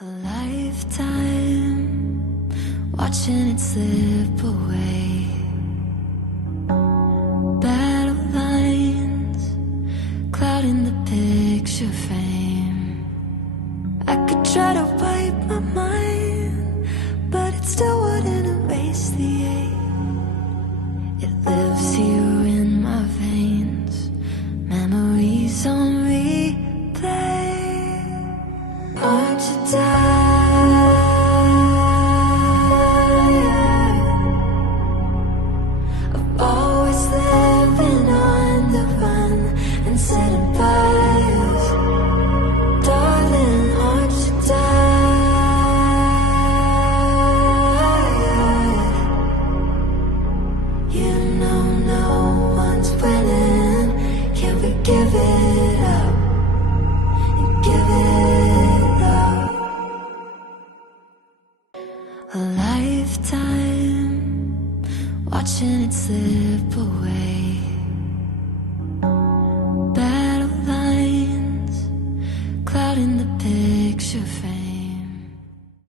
A lifetime watching it slip away. Battle lines clouding the picture frame. I could try to wipe my mind, but it still wouldn't erase the ache. It lives here in my veins, memories on replay. Aren't you tired of always living on the run and setting fires? Darling, aren't you tired? You know no one's winning. Can we give it up and give it up? A lifetime watching it slip away.